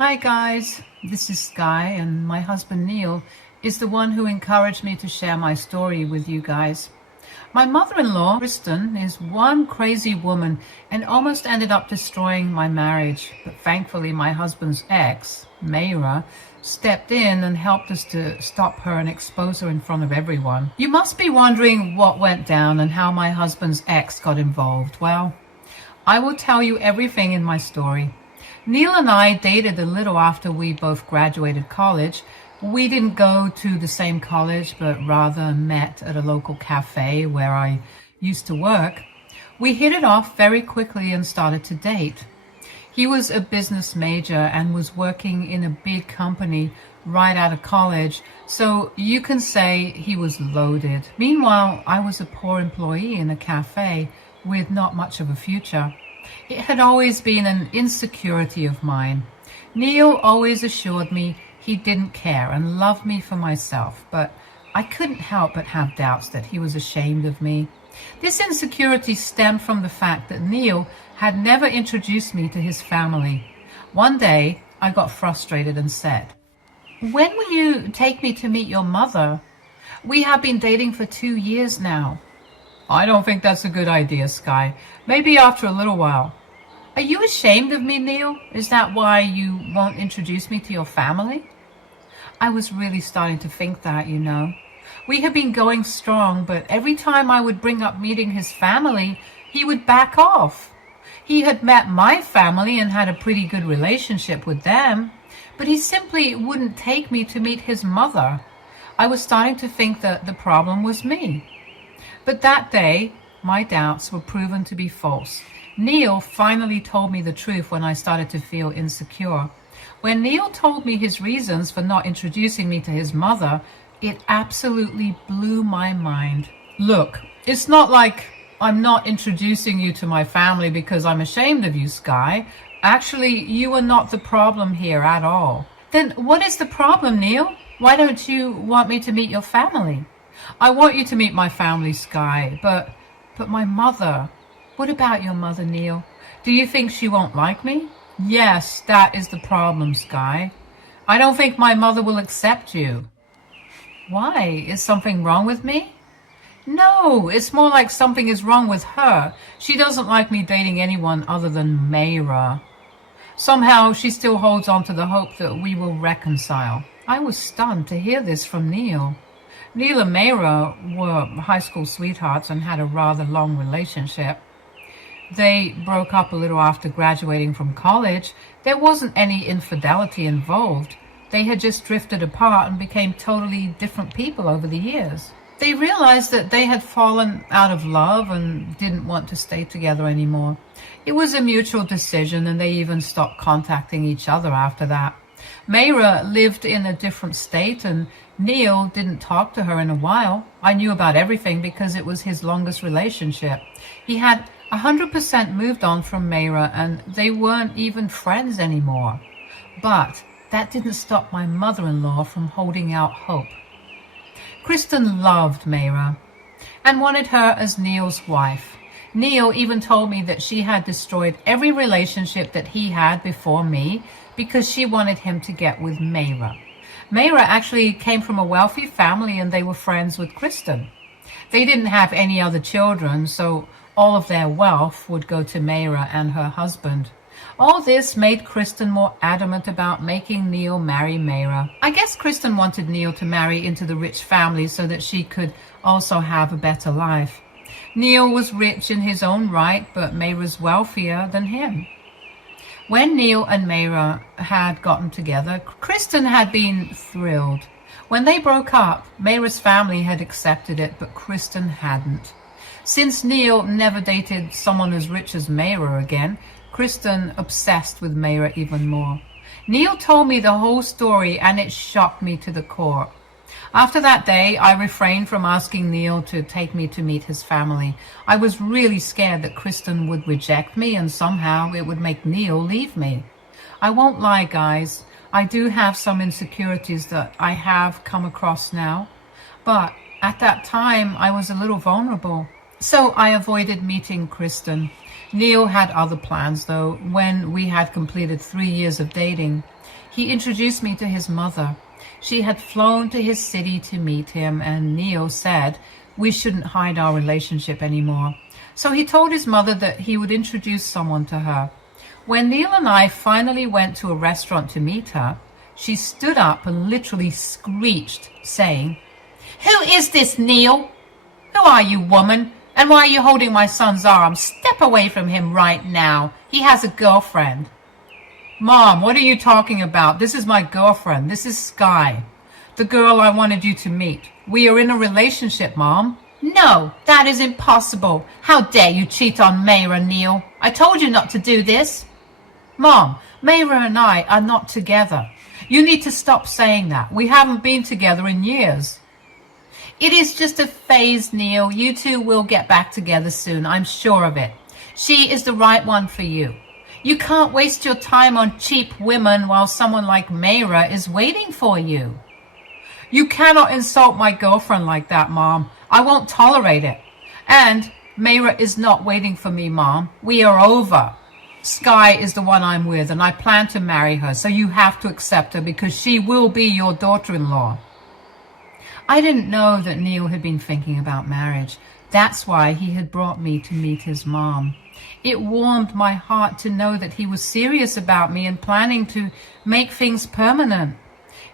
Hi guys, this is Sky, and my husband Neil is the one who encouraged me to share my story with you guys. My mother-in-law, Kristen, is one crazy woman and almost ended up destroying my marriage. But thankfully my husband's ex, Mayra, stepped in and helped us to stop her and expose her in front of everyone. You must be wondering what went down and how my husband's ex got involved. Well, I will tell you everything in my story. Neil and I dated a little after we both graduated college. We didn't go to the same college, but rather met at a local cafe where I used to work. We hit it off very quickly and started to date. He was a business major and was working in a big company right out of college, so you can say he was loaded. Meanwhile, I was a poor employee in a cafe with not much of a future. It had always been an insecurity of mine. Neil always assured me he didn't care and loved me for myself, but I couldn't help but have doubts that he was ashamed of me. This insecurity stemmed from the fact that Neil had never introduced me to his family. One day, I got frustrated and said, "When will you take me to meet your mother? We have been dating for 2 years now." "I don't think that's a good idea, Sky. Maybe after a little while." "Are you ashamed of me, Neil? Is that why you won't introduce me to your family?" I was really starting to think that, you know. We had been going strong, but every time I would bring up meeting his family, he would back off. He had met my family and had a pretty good relationship with them, but he simply wouldn't take me to meet his mother. I was starting to think that the problem was me. But that day, my doubts were proven to be false. Neil finally told me the truth when I started to feel insecure. When Neil told me his reasons for not introducing me to his mother, it absolutely blew my mind. "Look, it's not like I'm not introducing you to my family because I'm ashamed of you, Sky. Actually, you are not the problem here at all." "Then what is the problem, Neil? Why don't you want me to meet your family?" "I want you to meet my family, Sky, but my mother." "What about your mother, Neil? Do you think she won't like me?" "Yes, that is the problem, Sky. I don't think my mother will accept you." "Why? Is something wrong with me?" "No, it's more like something is wrong with her. She doesn't like me dating anyone other than Mayra. Somehow she still holds on to the hope that we will reconcile." I was stunned to hear this from Neil. Neil and Mayra were high school sweethearts and had a rather long relationship. They broke up a little after graduating from college. There wasn't any infidelity involved. They had just drifted apart and became totally different people over the years. They realized that they had fallen out of love and didn't want to stay together anymore. It was a mutual decision, and they even stopped contacting each other after that. Mayra lived in a different state, and Neil didn't talk to her in a while. I knew about everything because it was his longest relationship. He had 100% moved on from Mayra, and they weren't even friends anymore. But that didn't stop my mother-in-law from holding out hope. Kristen loved Mayra and wanted her as Neil's wife. Neil even told me that she had destroyed every relationship that he had before me because she wanted him to get with Mayra. Mayra actually came from a wealthy family, and they were friends with Kristen. They didn't have any other children, so all of their wealth would go to Mayra and her husband. All this made Kristen more adamant about making Neil marry Mayra. I guess Kristen wanted Neil to marry into the rich family so that she could also have a better life. Neil was rich in his own right, but Mayra's wealthier than him. When Neil and Mayra had gotten together, Kristen had been thrilled. When they broke up, Mayra's family had accepted it, but Kristen hadn't. Since Neil never dated someone as rich as Mayra again, Kristen obsessed with Mayra even more. Neil told me the whole story, and it shocked me to the core. After that day, I refrained from asking Neil to take me to meet his family. I was really scared that Kristen would reject me and somehow it would make Neil leave me. I won't lie, guys. I do have some insecurities that I have come across now. But at that time, I was a little vulnerable. So I avoided meeting Kristen. Neil had other plans, though. When we had completed 3 years of dating, he introduced me to his mother. She had flown to his city to meet him, and Neil said we shouldn't hide our relationship anymore. So he told his mother that he would introduce someone to her. When Neil and I finally went to a restaurant to meet her, she stood up and literally screeched, saying, "Who is this, Neil? Who are you, woman? And why are you holding my son's arm? Step away from him right now. He has a girlfriend." "Mom, what are you talking about? This is my girlfriend. This is Sky, the girl I wanted you to meet. We are in a relationship, Mom." "No, that is impossible. How dare you cheat on Mayra, Neil? I told you not to do this." "Mom, Mayra and I are not together. You need to stop saying that. We haven't been together in years." "It is just a phase, Neil. You two will get back together soon. I'm sure of it. She is the right one for you. You can't waste your time on cheap women while someone like Mayra is waiting for you." "You cannot insult my girlfriend like that, Mom. I won't tolerate it. And Mayra is not waiting for me, Mom. We are over. Sky is the one I'm with, and I plan to marry her, so you have to accept her because she will be your daughter-in-law." I didn't know that Neil had been thinking about marriage. That's why he had brought me to meet his mom. It warmed my heart to know that he was serious about me and planning to make things permanent.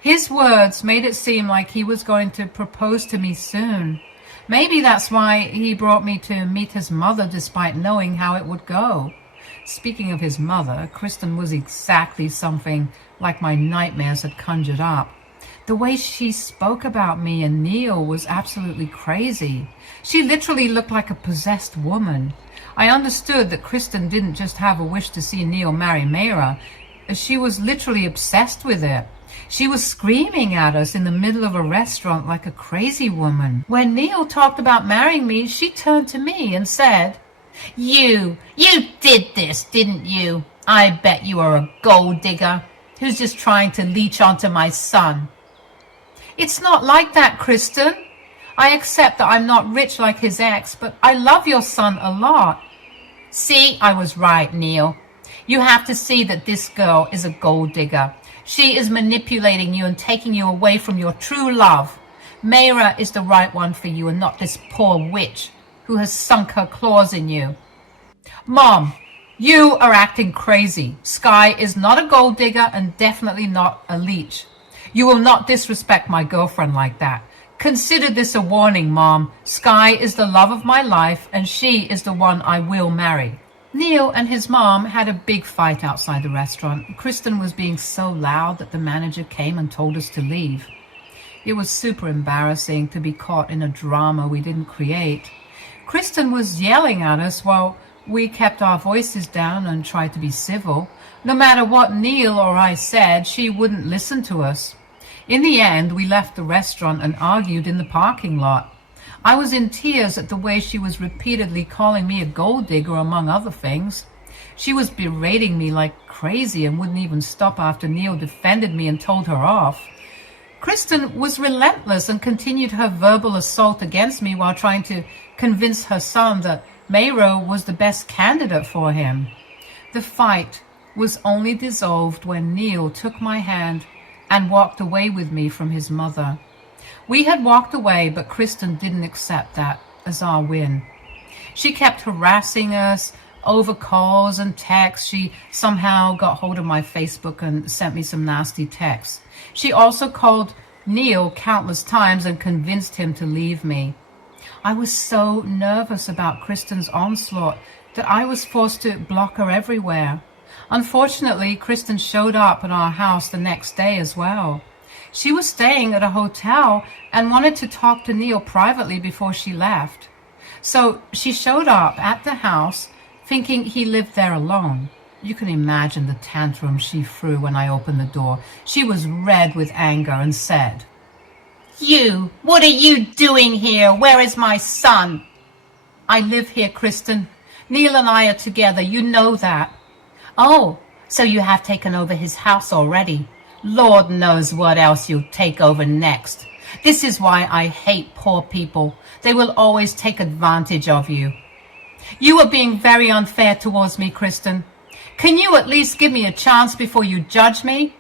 His words made it seem like he was going to propose to me soon. Maybe that's why he brought me to meet his mother despite knowing how it would go. Speaking of his mother, Kristen was exactly something like my nightmares had conjured up. The way she spoke about me and Neil was absolutely crazy. She literally looked like a possessed woman. I understood that Kristen didn't just have a wish to see Neil marry Mayra. She was literally obsessed with it. She was screaming at us in the middle of a restaurant like a crazy woman. When Neil talked about marrying me, she turned to me and said, You did this, didn't you? I bet you are a gold digger who's just trying to leech onto my son." "It's not like that, Kristen. I accept that I'm not rich like his ex, but I love your son a lot." "See, I was right, Neil. You have to see that this girl is a gold digger. She is manipulating you and taking you away from your true love. Mayra is the right one for you and not this poor witch who has sunk her claws in you." "Mom, you are acting crazy. Sky is not a gold digger and definitely not a leech. You will not disrespect my girlfriend like that. Consider this a warning, Mom. Sky is the love of my life and she is the one I will marry." Neil and his mom had a big fight outside the restaurant. Kristen was being so loud that the manager came and told us to leave. It was super embarrassing to be caught in a drama we didn't create. Kristen was yelling at us while we kept our voices down and tried to be civil. No matter what Neil or I said, she wouldn't listen to us. In the end, we left the restaurant and argued in the parking lot. I was in tears at the way she was repeatedly calling me a gold digger, among other things. She was berating me like crazy and wouldn't even stop after Neil defended me and told her off. Kristen was relentless and continued her verbal assault against me while trying to convince her son that Mayra was the best candidate for him. The fight was only dissolved when Neil took my hand and walked away with me from his mother. We had walked away, but Kristen didn't accept that as our win. She kept harassing us over calls and texts. She somehow got hold of my Facebook and sent me some nasty texts. She also called Neil countless times and convinced him to leave me. I was so nervous about Kristen's onslaught that I was forced to block her everywhere. Unfortunately, Kristen showed up at our house the next day as well. She was staying at a hotel and wanted to talk to Neil privately before she left. So she showed up at the house thinking he lived there alone. You can imagine the tantrum she threw when I opened the door. She was red with anger and said, What are you doing here? Where is my son?" "I live here, Kristen. Neil and I are together. You know that." "Oh, so you have taken over his house already. Lord knows what else you'll take over next. This is why I hate poor people. They will always take advantage of you." You are being very unfair towards me, Kristen. Can you at least give me a chance before you judge me?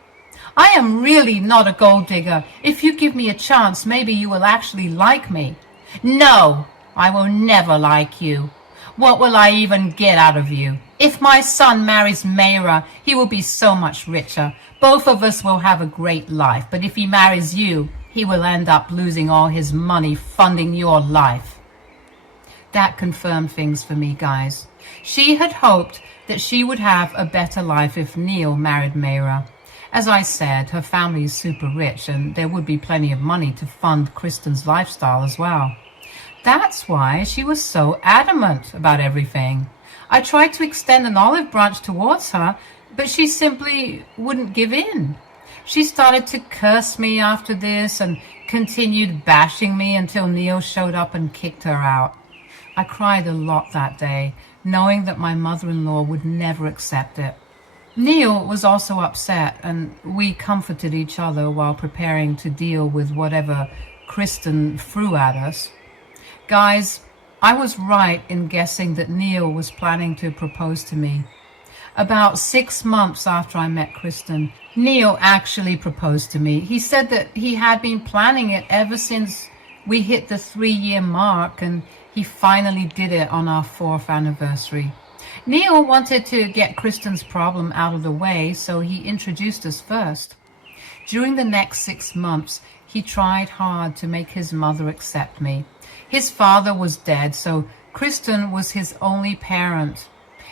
I am really not a gold digger. If you give me a chance, maybe you will actually like me. No, I will never like you. What will I even get out of you? If my son marries Mayra, he will be so much richer. Both of us will have a great life. But if he marries you, he will end up losing all his money funding your life. That confirmed things for me, guys. She had hoped that she would have a better life if Neil married Mayra. As I said, her family is super rich and there would be plenty of money to fund Kristen's lifestyle as well. That's why she was so adamant about everything. I tried to extend an olive branch towards her, but she simply wouldn't give in. She started to curse me after this and continued bashing me until Neil showed up and kicked her out. I cried a lot that day, knowing that my mother-in-law would never accept it. Neil was also upset, and we comforted each other while preparing to deal with whatever Kristen threw at us. Guys, I was right in guessing that Neil was planning to propose to me. About 6 months after I met Kristen, Neil actually proposed to me. He said that he had been planning it ever since we hit the 3-year mark, and he finally did it on our 4th anniversary. Neil wanted to get Kristen's problem out of the way, so he introduced us first. During the next 6 months, he tried hard to make his mother accept me. His father was dead, so Kristen was his only parent.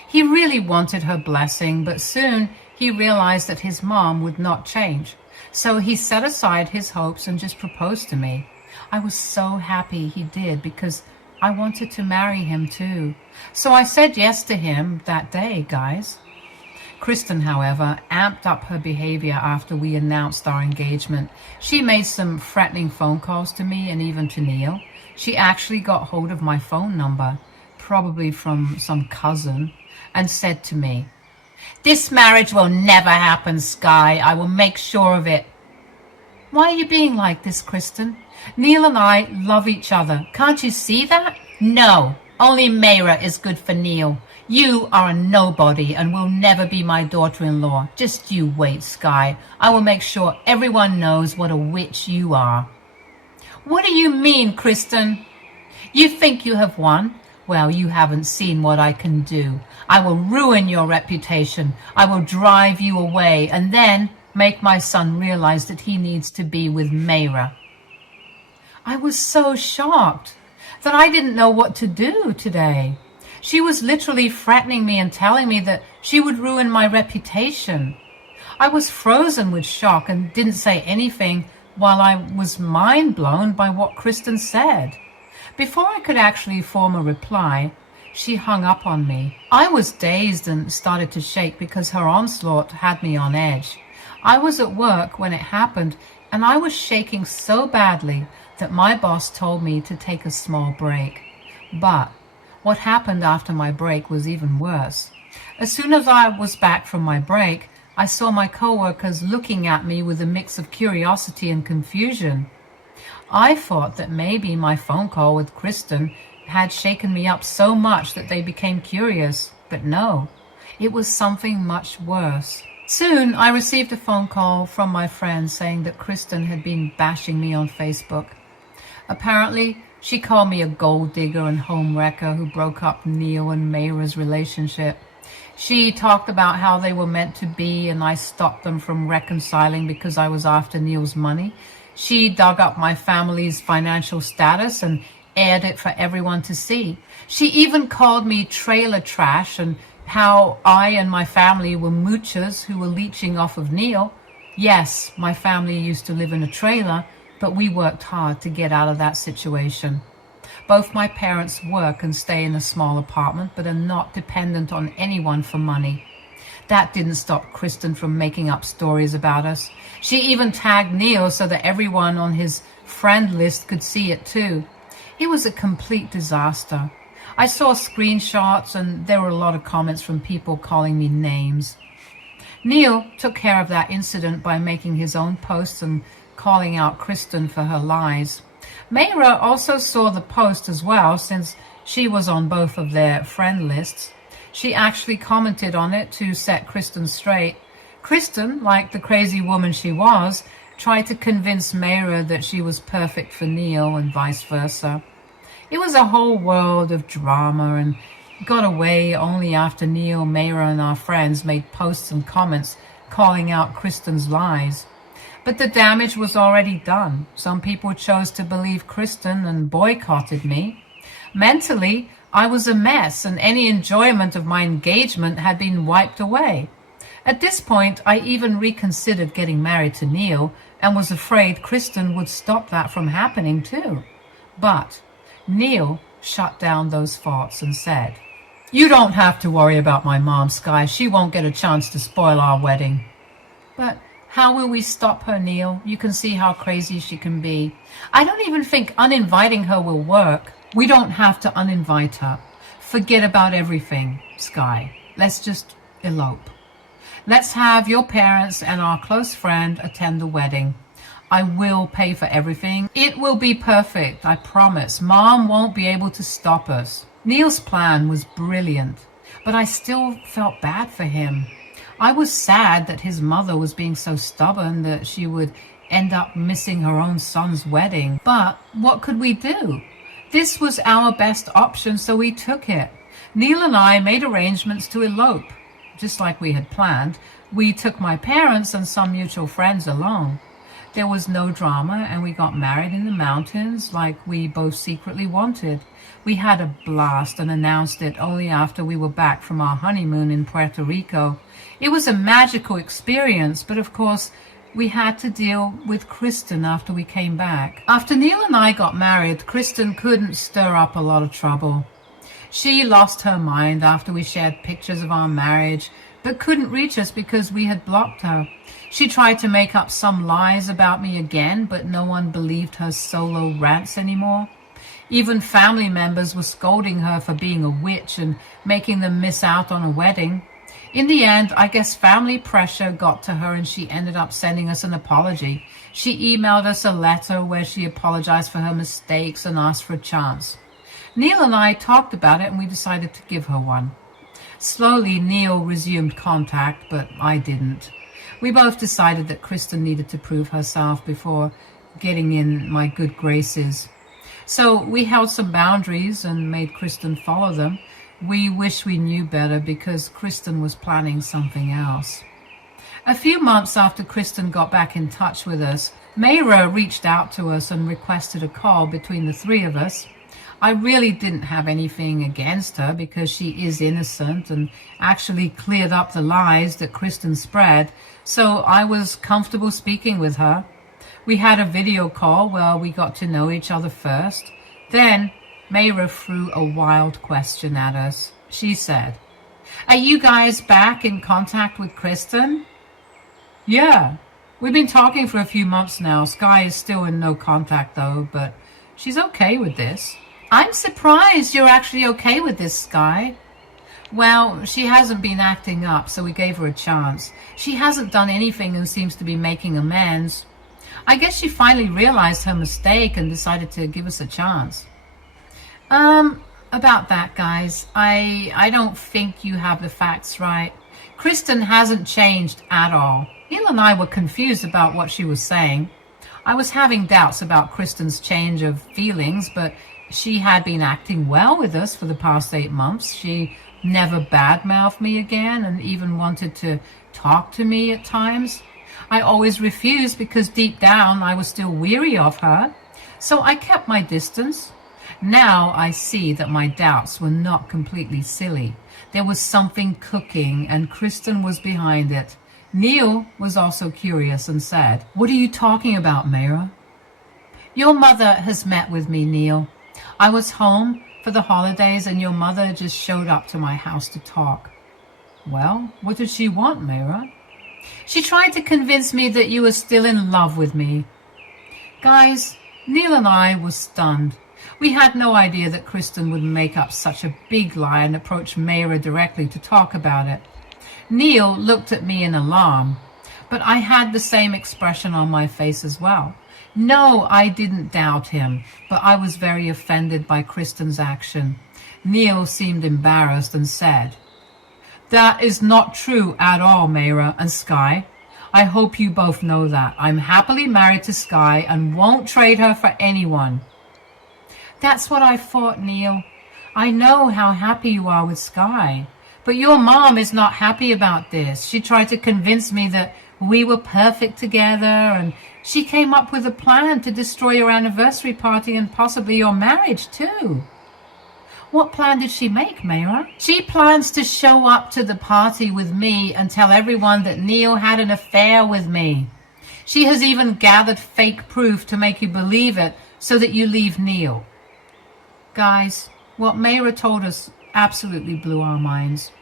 He really wanted her blessing, but soon he realized that his mom would not change. So he set aside his hopes and just proposed to me. I was so happy he did because I wanted to marry him too. So I said yes to him that day, guys. Kristen, however, amped up her behavior after we announced our engagement. She made some threatening phone calls to me and even to Neil. She actually got hold of my phone number, probably from some cousin, and said to me, "This marriage will never happen, Sky. I will make sure of it." Why are you being like this, Kristen? Neil and I love each other. Can't you see that? No, only Mayra is good for Neil. You are a nobody and will never be my daughter-in-law. Just you wait, Sky. I will make sure everyone knows what a witch you are. What do you mean, Kristen? You think you have won? Well, you haven't seen what I can do. I will ruin your reputation. I will drive you away and then make my son realize that he needs to be with Mayra. I was so shocked that I didn't know what to do today. She was literally threatening me and telling me that she would ruin my reputation. I was frozen with shock and didn't say anything while I was mind blown by what Kristen said. Before I could actually form a reply, she hung up on me. I was dazed and started to shake because her onslaught had me on edge. I was at work when it happened, and I was shaking so badly that my boss told me to take a small break. But what happened after my break was even worse. As soon as I was back from my break, I saw my coworkers looking at me with a mix of curiosity and confusion. I thought that maybe my phone call with Kristen had shaken me up so much that they became curious, but no, it was something much worse. Soon I received a phone call from my friend saying that Kristen had been bashing me on Facebook. Apparently, she called me a gold digger and home wrecker who broke up Neil and Mayra's relationship. She talked about how they were meant to be and I stopped them from reconciling because I was after Neil's money. She dug up my family's financial status and aired it for everyone to see. She even called me trailer trash and how I and my family were moochers who were leeching off of Neil. Yes, my family used to live in a trailer, but we worked hard to get out of that situation. Both my parents work and stay in a small apartment, but are not dependent on anyone for money. That didn't stop Kristen from making up stories about us. She even tagged Neil so that everyone on his friend list could see it too. It was a complete disaster. I saw screenshots and there were a lot of comments from people calling me names. Neil took care of that incident by making his own posts and calling out Kristen for her lies. Mayra also saw the post as well, since She was on both of their friend lists. She actually commented on it to set Kristen straight. Kristen, like the crazy woman she was, tried to convince Mayra that she was perfect for Neil and vice versa. It was a whole world of drama and got away only after Neil, Mayra, and our friends made posts and comments calling out Kristen's lies. But the damage was already done. Some people chose to believe Kristen and boycotted me. Mentally, I was a mess, and any enjoyment of my engagement had been wiped away. At this point, I even reconsidered getting married to Neil and was afraid Kristen would stop that from happening too. But Neil shut down those thoughts and said, "You don't have to worry about my mom, Sky. She won't get a chance to spoil our wedding." But how will we stop her, Neil? You can see how crazy she can be. I don't even think uninviting her will work. We don't have to uninvite her. Forget about everything, Sky. Let's just elope. Let's have your parents and our close friend attend the wedding. I will pay for everything. It will be perfect, I promise. Mom won't be able to stop us. Neil's plan was brilliant, but I still felt bad for him. I was sad that his mother was being so stubborn that she would end up missing her own son's wedding. But what could we do? This was our best option, so we took it. Neil and I made arrangements to elope. Just like we had planned, we took my parents and some mutual friends along. There was no drama, and we got married in the mountains like we both secretly wanted. We had a blast and announced it only after we were back from our honeymoon in Puerto Rico. It was a magical experience, but of course, we had to deal with Kristen after we came back. After Neil and I got married, Kristen couldn't stir up a lot of trouble. She lost her mind after we shared pictures of our marriage, but couldn't reach us because we had blocked her. She tried to make up some lies about me again, but no one believed her solo rants anymore. Even family members were scolding her for being a witch and making them miss out on a wedding. In the end, I guess family pressure got to her and she ended up sending us an apology. She emailed us a letter where she apologized for her mistakes and asked for a chance. Neil and I talked about it and we decided to give her one. Slowly, Neil resumed contact, but I didn't. We both decided that Kristen needed to prove herself before getting in my good graces. So we held some boundaries and made Kristen follow them. We wish we knew better because Kristen was planning something else. A few months after Kristen got back in touch with us, Mayra reached out to us and requested a call between the three of us. I really didn't have anything against her because she is innocent and actually cleared up the lies that Kristen spread, so I was comfortable speaking with her. We had a video call where we got to know each other first. Then Mayra threw a wild question at us. She said, "Are you guys back in contact with Kristen?" "Yeah, we've been talking for a few months now. Sky is still in no contact though, but she's okay with this." "I'm surprised you're actually okay with this, Sky." "Well, she hasn't been acting up, so we gave her a chance. She hasn't done anything and seems to be making amends. I guess she finally realized her mistake and decided to give us a chance." About that, guys, I don't think you have the facts right. Kristen hasn't changed at all. Neil and I were confused about what she was saying. I was having doubts about Kristen's change of feelings, but she had been acting well with us for the past 8 months. She never badmouthed me again and even wanted to talk to me at times. I always refused because deep down I was still weary of her, so I kept my distance. Now I see that my doubts were not completely silly. There was something cooking and Kristen was behind it. Neil was also curious and said, "What are you talking about, Mayra?" "Your mother has met with me, Neil. I was home for the holidays and your mother just showed up to my house to talk." "Well, what did she want, Mayra?" "She tried to convince me that you were still in love with me." Guys, Neil and I were stunned. We had no idea that Kristen would make up such a big lie and approach Mayra directly to talk about it. Neil looked at me in alarm, but I had the same expression on my face as well. No, I didn't doubt him, but I was very offended by Kristen's action. Neil seemed embarrassed and said, "That is not true at all, Mayra and Sky. I hope you both know that. I'm happily married to Sky and won't trade her for anyone." "That's what I thought, Neil. I know how happy you are with Sky. But your mom is not happy about this. She tried to convince me that we were perfect together, and she came up with a plan to destroy your anniversary party and possibly your marriage too." "What plan did she make, Mayra?" "She plans to show up to the party with me and tell everyone that Neil had an affair with me. She has even gathered fake proof to make you believe it so that you leave Neil." Guys, what Mayra told us absolutely blew our minds.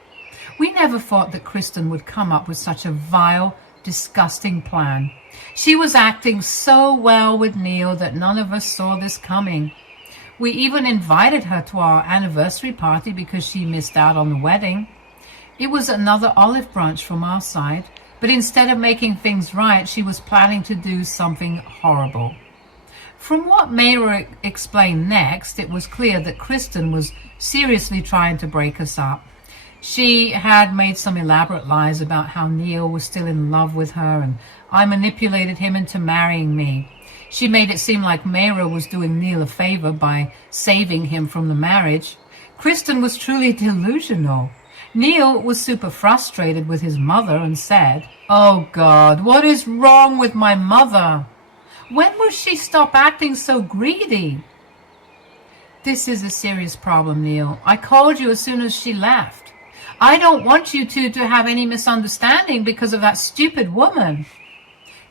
We never thought that Kristen would come up with such a vile, disgusting plan. She was acting so well with Neil that none of us saw this coming. We even invited her to our anniversary party because she missed out on the wedding. It was another olive branch from our side, but instead of making things right, she was planning to do something horrible. From what Mayra explained next, it was clear that Kristen was seriously trying to break us up. She had made some elaborate lies about how Neil was still in love with her and I manipulated him into marrying me. She made it seem like Mayra was doing Neil a favor by saving him from the marriage. Kristen was truly delusional. Neil was super frustrated with his mother and said, "Oh God, what is wrong with my mother? When will she stop acting so greedy?" "This is a serious problem, Neil. I called you as soon as she left. I don't want you two to have any misunderstanding because of that stupid woman."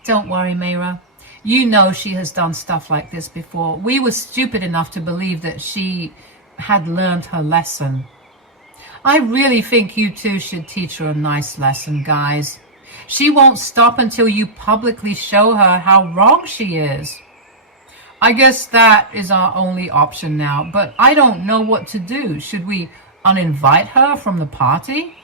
"Don't worry, Mayra. You know she has done stuff like this before. We were stupid enough to believe that she had learned her lesson." "I really think you two should teach her a nice lesson, guys. She won't stop until you publicly show her how wrong she is." "I guess that is our only option now, but I don't know what to do. Should we uninvite her from the party?"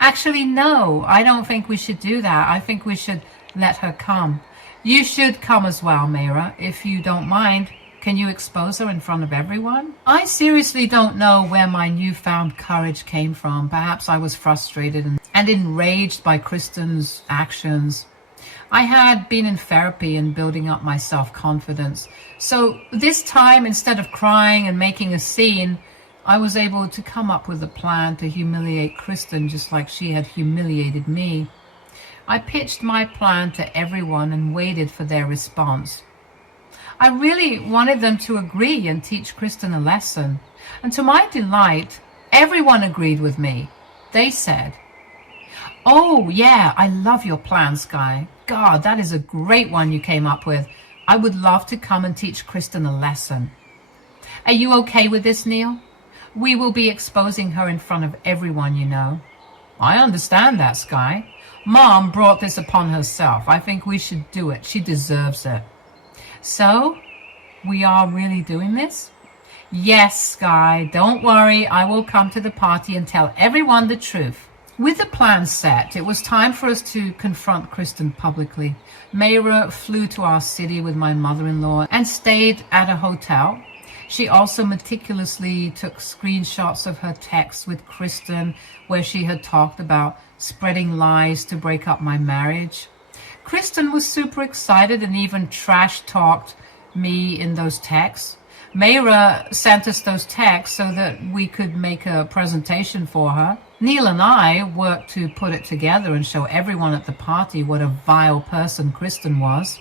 "Actually, no, I don't think we should do that. I think we should let her come. You should come as well, Mayra, if you don't mind. Can you expose her in front of everyone?" I seriously don't know where my newfound courage came from. Perhaps I was frustrated and enraged by Kristen's actions. I had been in therapy and building up my self-confidence. So this time, instead of crying and making a scene, I was able to come up with a plan to humiliate Kristen just like she had humiliated me. I pitched my plan to everyone and waited for their response. I really wanted them to agree and teach Kristen a lesson. And to my delight, everyone agreed with me. They said, "Oh yeah, I love your plan, Sky. God, that is a great one you came up with. I would love to come and teach Kristen a lesson." "Are you okay with this, Neil? We will be exposing her in front of everyone, you know." "I understand that, Sky. Mom brought this upon herself. I think we should do it. She deserves it." "So, we are really doing this?" "Yes, Sky. Don't worry. I will come to the party and tell everyone the truth." With the plan set, it was time for us to confront Kristen publicly. Mayra flew to our city with my mother-in-law and stayed at a hotel. She also meticulously took screenshots of her texts with Kristen where she had talked about spreading lies to break up my marriage. Kristen was super excited and even trash-talked me in those texts. Mayra sent us those texts so that we could make a presentation for her. Neil and I worked to put it together and show everyone at the party what a vile person Kristen was.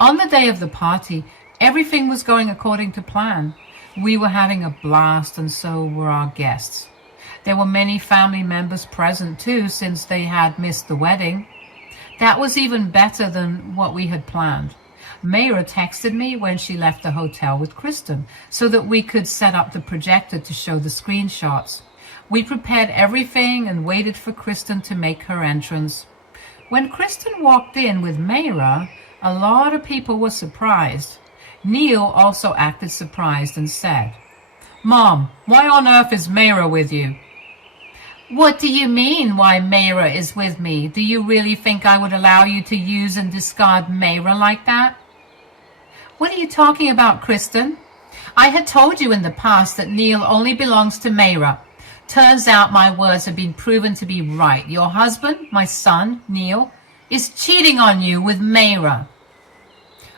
On the day of the party, everything was going according to plan. We were having a blast, and so were our guests. There were many family members present too, since they had missed the wedding. That was even better than what we had planned. Mayra texted me when she left the hotel with Kristen so that we could set up the projector to show the screenshots. We prepared everything and waited for Kristen to make her entrance. When Kristen walked in with Mayra, a lot of people were surprised. Neil also acted surprised and said, "Mom, why on earth is Mayra with you?" "What do you mean, why Mayra is with me? Do you really think I would allow you to use and discard Mayra like that?" "What are you talking about, Kristen? I had told you in the past that Neil only belongs to Mayra. Turns out my words have been proven to be right. Your husband, my son, Neil, is cheating on you with Mayra.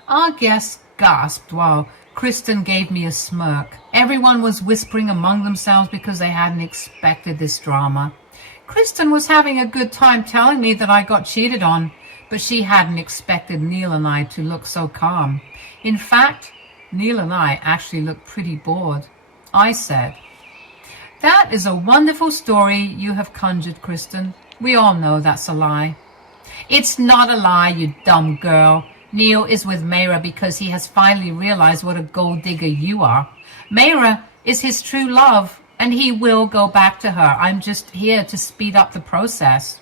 Our guests gasped while Kristen gave me a smirk. Everyone was whispering among themselves because they hadn't expected this drama. Kristen was having a good time telling me that I got cheated on, but she hadn't expected Neil and I to look so calm. In fact, Neil and I actually looked pretty bored. I said, "That is a wonderful story you have conjured, Kristen. We all know that's a lie." "It's not a lie, you dumb girl. Neil is with Mayra because he has finally realized what a gold digger you are. Mayra is his true love, and he will go back to her. I'm just here to speed up the process."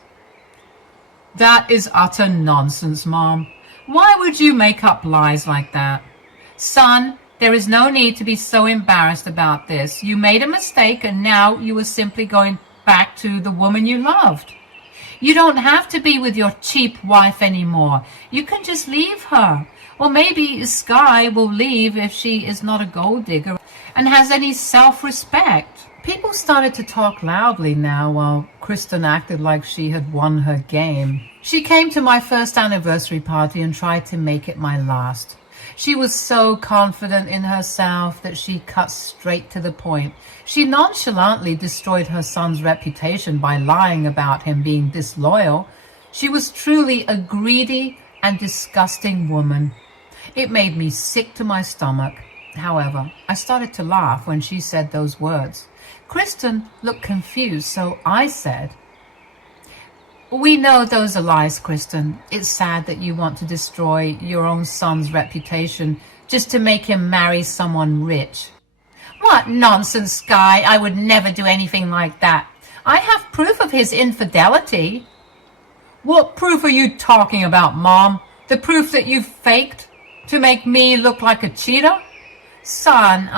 "That is utter nonsense, Mom. Why would you make up lies like that?" "Son, there is no need to be so embarrassed about this. You made a mistake and now you are simply going back to the woman you loved. You don't have to be with your cheap wife anymore. You can just leave her. Or maybe Sky will leave if she is not a gold digger and has any self-respect." People started to talk loudly now while Kristen acted like she had won her game. She came to my first anniversary party and tried to make it my last. She was so confident in herself that she cut straight to the point. She nonchalantly destroyed her son's reputation by lying about him being disloyal. She was truly a greedy and disgusting woman. It made me sick to my stomach. However, I started to laugh when she said those words. Kristen looked confused, so I said, "We know those are lies, Kristen. It's sad that you want to destroy your own son's reputation just to make him marry someone rich." "What nonsense, Sky. I would never do anything like that. I have proof of his infidelity." "What proof are you talking about, Mom? The proof that you faked to make me look like a cheater?" "Son,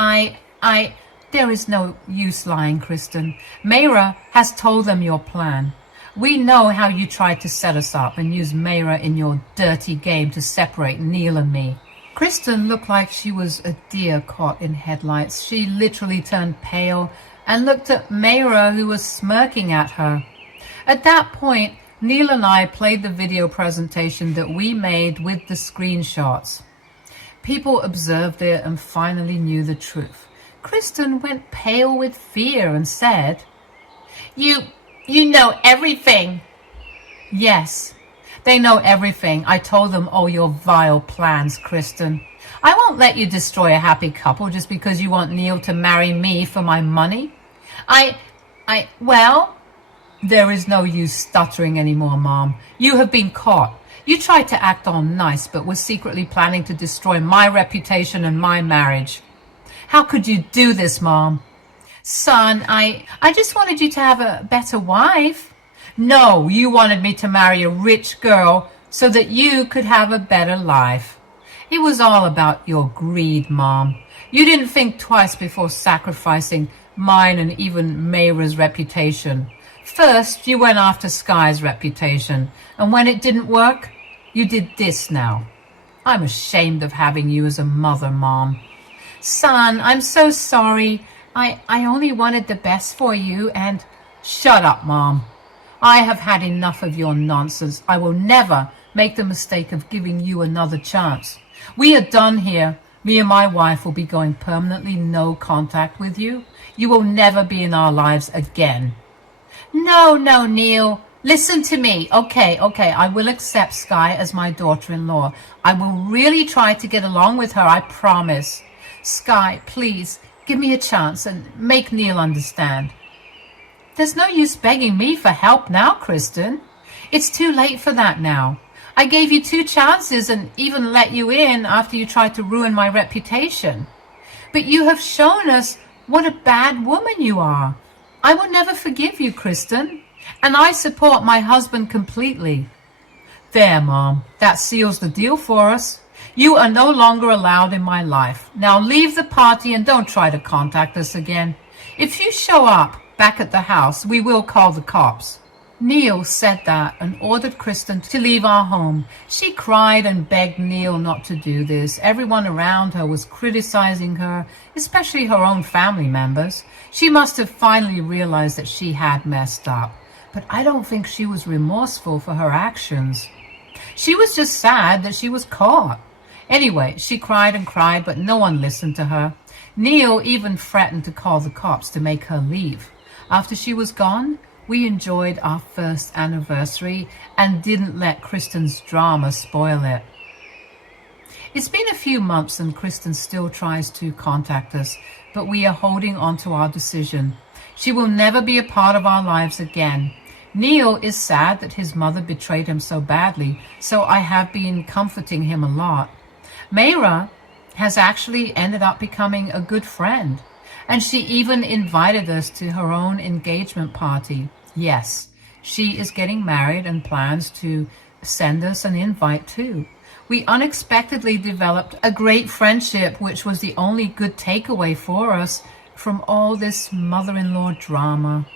there is no use lying, Kristen. Mayra has told them your plan. We know how you tried to set us up and use Mayra in your dirty game to separate Neil and me." Kristen looked like she was a deer caught in headlights. She literally turned pale and looked at Mayra, who was smirking at her. At that point, Neil and I played the video presentation that we made with the screenshots. People observed it and finally knew the truth. Kristen went pale with fear and said, You know everything." "Yes, they know everything. I told them all your vile plans, Kristen. I won't let you destroy a happy couple just because you want Neil to marry me for my money. Well, there is no use stuttering anymore, Mom. You have been caught. You tried to act all nice, but were secretly planning to destroy my reputation and my marriage. How could you do this, Mom?" "Son, I just wanted you to have a better wife." "No, you wanted me to marry a rich girl so that you could have a better life. It was all about your greed, Mom. You didn't think twice before sacrificing mine and even Mayra's reputation. First, you went after Sky's reputation, and when it didn't work, you did this now. I'm ashamed of having you as a mother, Mom." "Son, I'm so sorry. I only wanted the best for you and—" "Shut up, Mom. I have had enough of your nonsense. I will never make the mistake of giving you another chance. We are done here. Me and my wife will be going permanently no contact with you. You will never be in our lives again." No, Neil. Listen to me. Okay, I will accept Sky as my daughter-in-law. I will really try to get along with her, I promise. Sky, please, give me a chance and make Neil understand. There's no use begging me for help now, Kristen. It's too late for that now. I gave you 2 chances and even let you in after you tried to ruin my reputation. But you have shown us what a bad woman you are. I will never forgive you, Kristen, and I support my husband completely. There, Mom, that seals the deal for us. You are no longer allowed in my life. Now leave the party and don't try to contact us again. If you show up back at the house, we will call the cops. Neil said that and ordered Kristen to leave our home. She cried and begged Neil not to do this. Everyone around her was criticizing her, especially her own family members. She must have finally realized that she had messed up, but I don't think she was remorseful for her actions. She was just sad that she was caught. Anyway, she cried and cried, but no one listened to her. Neil even threatened to call the cops to make her leave. After she was gone, we enjoyed our first anniversary and didn't let Kristen's drama spoil it. It's been a few months and Kristen still tries to contact us, but we are holding on to our decision. She will never be a part of our lives again. Neil is sad that his mother betrayed him so badly, so I have been comforting him a lot. Mayra has actually ended up becoming a good friend, and she even invited us to her own engagement party. Yes, she is getting married and plans to send us an invite too. We unexpectedly developed a great friendship, which was the only good takeaway for us from all this mother-in-law drama.